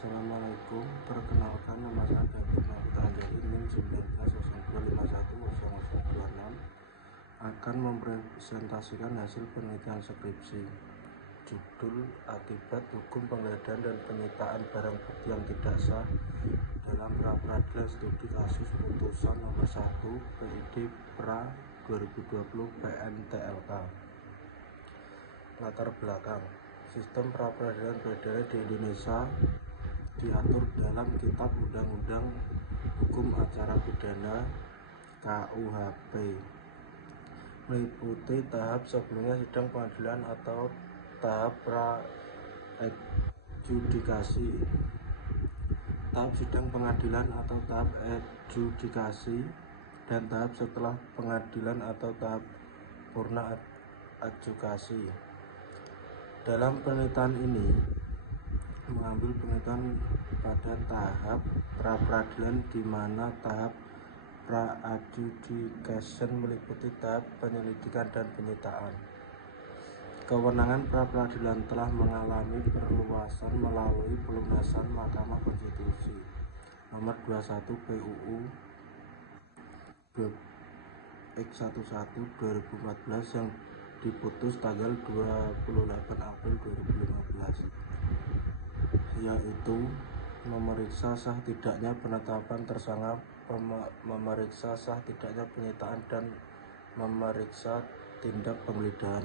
Assalamualaikum, perkenalkan nama saya David Mahfutanjali NIM 1902510026 akan mempresentasikan hasil penelitian skripsi. Judul akibat hukum penggeledahan dan penyitaan barang bukti yang tidak sah dalam pra-peradilan studi kasus putusan nomor 1 PID Pra 2020 PN/TLK. Latar belakang: sistem pra-peradilan pidana di Indonesia diatur dalam Kitab Undang-Undang Hukum Acara Pidana KUHP, meliputi tahap sebelumnya sidang pengadilan atau tahap pra-adjudikasi, tahap sidang pengadilan atau tahap adjudikasi, dan tahap setelah pengadilan atau tahap purna adjudikasi. Dalam penelitian ini mengambil penelitian pada tahap pra-peradilan, di mana tahap pra-adjudication meliputi tahap penyelidikan dan penyitaan. Kewenangan pra-peradilan telah mengalami perluasan melalui pelunasan Mahkamah Konstitusi nomor 21 PUU X11 2014 yang diputus tanggal 28 April 2015, yaitu memeriksa sah tidaknya penetapan tersangka, memeriksa sah tidaknya penyitaan, dan memeriksa tindak penggeledahan.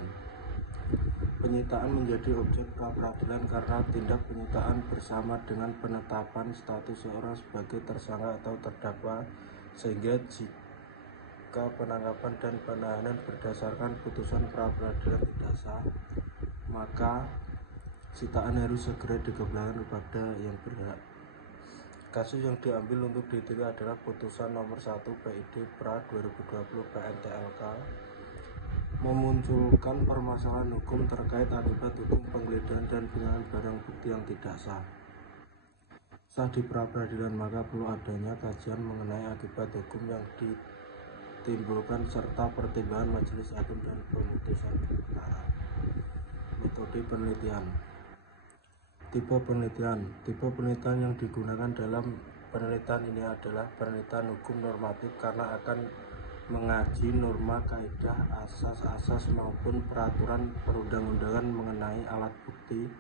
Penyitaan menjadi objek pra-peradilan karena tindak penyitaan bersama dengan penetapan status seorang sebagai tersangka atau terdakwa, sehingga jika penangkapan dan penahanan berdasarkan putusan pra-peradilan tidak sah, maka sitaan harus segera dikembalikan kepada yang berhak. Kasus yang diambil untuk diteliti adalah putusan nomor 1 PID Pra 2020 PN/TLK, memunculkan permasalahan hukum terkait akibat hukum penggeledahan dan penyitaan barang bukti yang tidak sah di pra-peradilan, maka perlu adanya kajian mengenai akibat hukum yang ditimbulkan serta pertimbangan majelis hakim dan pemutusan perkara. Metode penelitian. Tipe penelitian yang digunakan dalam penelitian ini adalah penelitian hukum normatif karena akan mengaji norma, kaidah, asas-asas maupun peraturan perundang-undangan mengenai alat bukti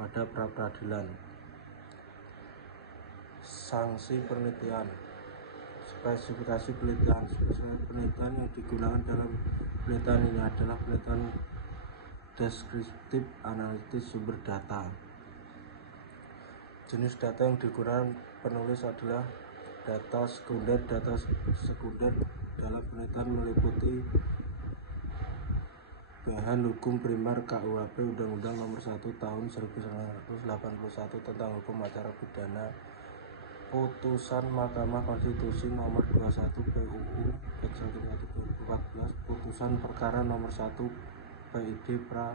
pada pra-peradilan. Sanksi penelitian. Spesifikasi penelitian. Spesifikasi penelitian yang digunakan dalam penelitian ini adalah penelitian deskriptif analitis sumber data. Jenis data yang digunakan penulis adalah data sekunder. Data sekunder dalam penelitian meliputi bahan hukum primer KUHP, Undang-Undang Nomor 1 Tahun 1981 tentang Hukum Acara Pidana, putusan Mahkamah Konstitusi Nomor 21 PUU X11 2014, putusan perkara Nomor 1 PID Pra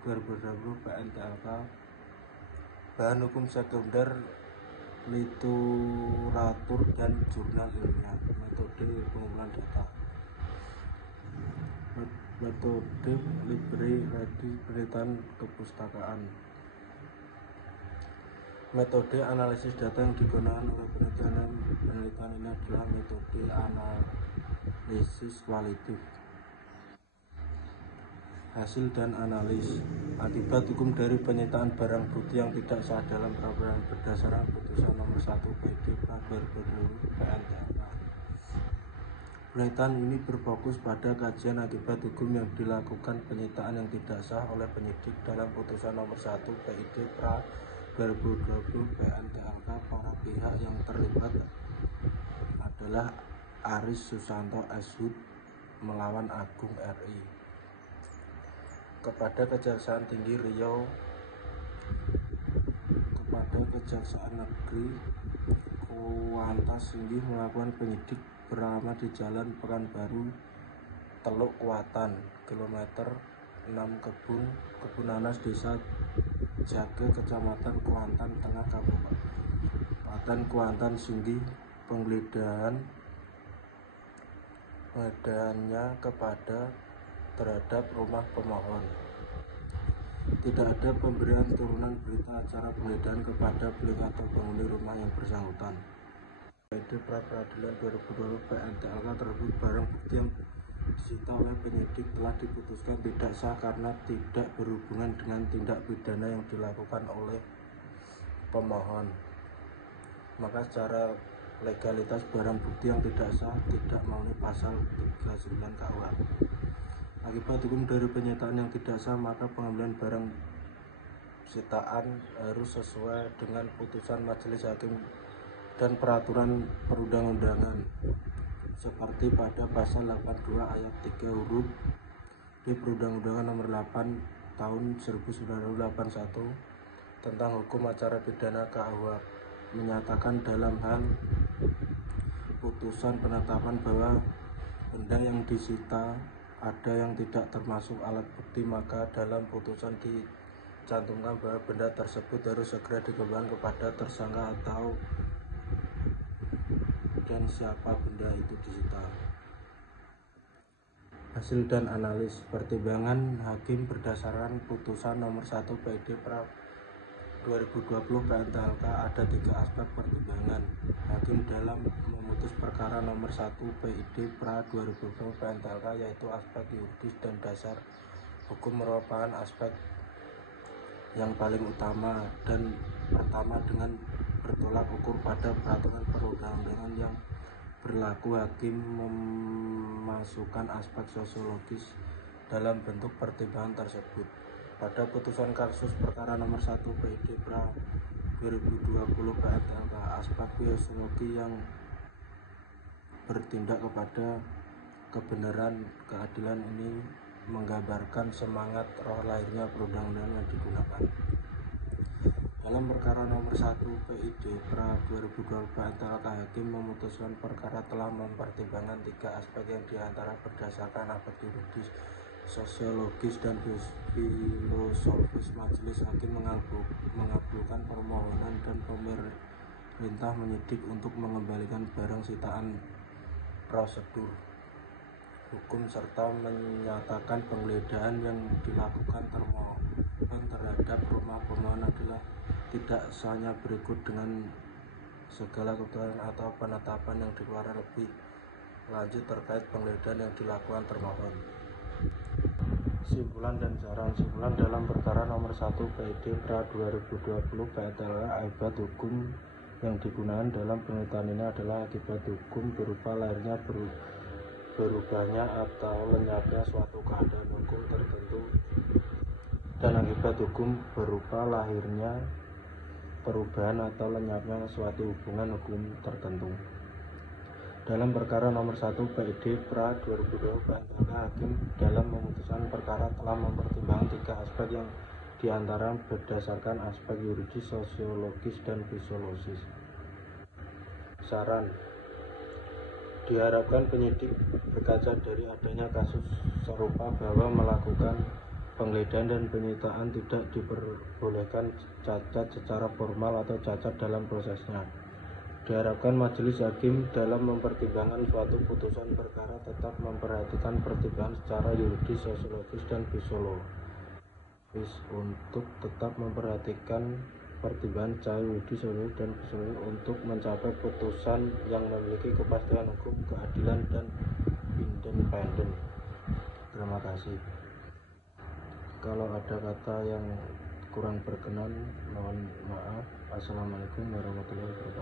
2020 PN/TLK. Bahan hukum sekunder, literatur dan jurnal ilmiah. Metode pengumpulan data. Metode library ready penelitian kepustakaan. Metode analisis data yang digunakan oleh penelitian ini adalah metode analisis kualitatif. Hasil dan analis akibat hukum dari penyitaan barang bukti yang tidak sah dalam pra-peradilan berdasarkan putusan nomor 1 PID Pra 2020 PN/TLK. Penelitian ini berfokus pada kajian akibat hukum yang dilakukan penyitaan yang tidak sah oleh penyidik dalam putusan nomor 1 PID Pra 2020 PN/TLK. Para pihak yang terlibat adalah Aris Susanto SHUT melawan Agung RI. Kepada Kejaksaan Tinggi Riau, kepada Kejaksaan Negeri Kuantas Singgih melakukan penyidik beramat di Jalan Pekanbaru Teluk Kuatan, kilometer 6 Kebun Nanas, Desa Jake, Kecamatan Kuantan Tengah, Kabupaten Kuantan Singgih. Penggeledahannya terhadap rumah pemohon. Tidak ada pemberian turunan berita acara penggeledahan kepada pemilik atau penghuni rumah yang bersangkutan. PID pra peradilan 2020 PNTLK tersebut barang bukti yang disita oleh penyidik telah diputuskan tidak sah karena tidak berhubungan dengan tindak pidana yang dilakukan oleh pemohon. Maka secara legalitas barang bukti yang tidak sah tidak memenuhi pasal 39 KUH. Akibat hukum dari penyitaan yang tidak sah, maka pengambilan barang sitaan harus sesuai dengan putusan majelis hakim dan peraturan perundang-undangan seperti pada pasal 82 ayat 3 huruf di Perundang-undangan nomor 8 tahun 1981 tentang hukum acara pidana KUH menyatakan dalam hal putusan penetapan bahwa benda yang disita ada yang tidak termasuk alat bukti, maka dalam putusan dicantumkan bahwa benda tersebut harus segera dikembalikan kepada tersangka atau dan siapa benda itu disita. Hasil dan analis pertimbangan hakim berdasarkan putusan nomor 1 PID pra 2020 PNTLK ada 3 aspek pertimbangan hakim dalam memutus perkara nomor 1 PID pra 2020 PNTLK, yaitu aspek yuridis dan dasar hukum merupakan aspek yang paling utama dan pertama dengan bertolak ukur pada peraturan perundang-undangan yang berlaku. Hakim memasukkan aspek sosiologis dalam bentuk pertimbangan tersebut. Pada putusan kasus perkara nomor 1 PID pra 2020 PNTLK, aspek sosiologi yang bertindak kepada kebenaran keadilan ini menggambarkan semangat roh lahirnya perundang-undangan yang digunakan. Dalam perkara nomor 1 PID pra 2020 PNTLK, hakim memutuskan perkara telah mempertimbangkan 3 aspek yang diantara berdasarkan aspek yuridis, sosiologis, dan filosofis. Majelis hakim mengabulkan permohonan dan pemerintah penyidik untuk mengembalikan barang sitaan prosedur hukum serta menyatakan penggeledahan yang dilakukan termohon terhadap rumah pemohon adalah tidak sahnya berikut dengan segala ketentuan atau penetapan yang dikeluarkan lebih lanjut terkait penggeledahan yang dilakukan termohon. Simpulan dan saran. Simpulan dalam perkara nomor 1 PID pra 2020 PNTLK, akibat hukum yang digunakan dalam penelitian ini adalah akibat hukum berupa lahirnya berubahnya atau lenyapnya suatu keadaan hukum tertentu dan akibat hukum berupa lahirnya perubahan atau lenyapnya suatu hubungan hukum tertentu. Dalam perkara nomor 1 PID pra 2020 PNTLK, hakim dalam memutuskan perkara telah mempertimbangkan 3 aspek yang diantara berdasarkan aspek yuridis, sosiologis, dan fisiologis. Saran. Diharapkan penyidik berkaca dari adanya kasus serupa bahwa melakukan penggeledahan dan penyitaan tidak diperbolehkan cacat secara formal atau cacat dalam prosesnya. Diharapkan majelis hakim dalam mempertimbangkan suatu putusan perkara tetap memperhatikan pertimbangan secara yuridis, sosiologis, dan fisiologis untuk tetap memperhatikan pertimbangan secara yuridis, sosiologis, dan fisiologis untuk mencapai putusan yang memiliki kepastian hukum, keadilan, dan independen. Terima kasih. Kalau ada kata yang kurang berkenan, mohon maaf. Assalamualaikum warahmatullahi wabarakatuh.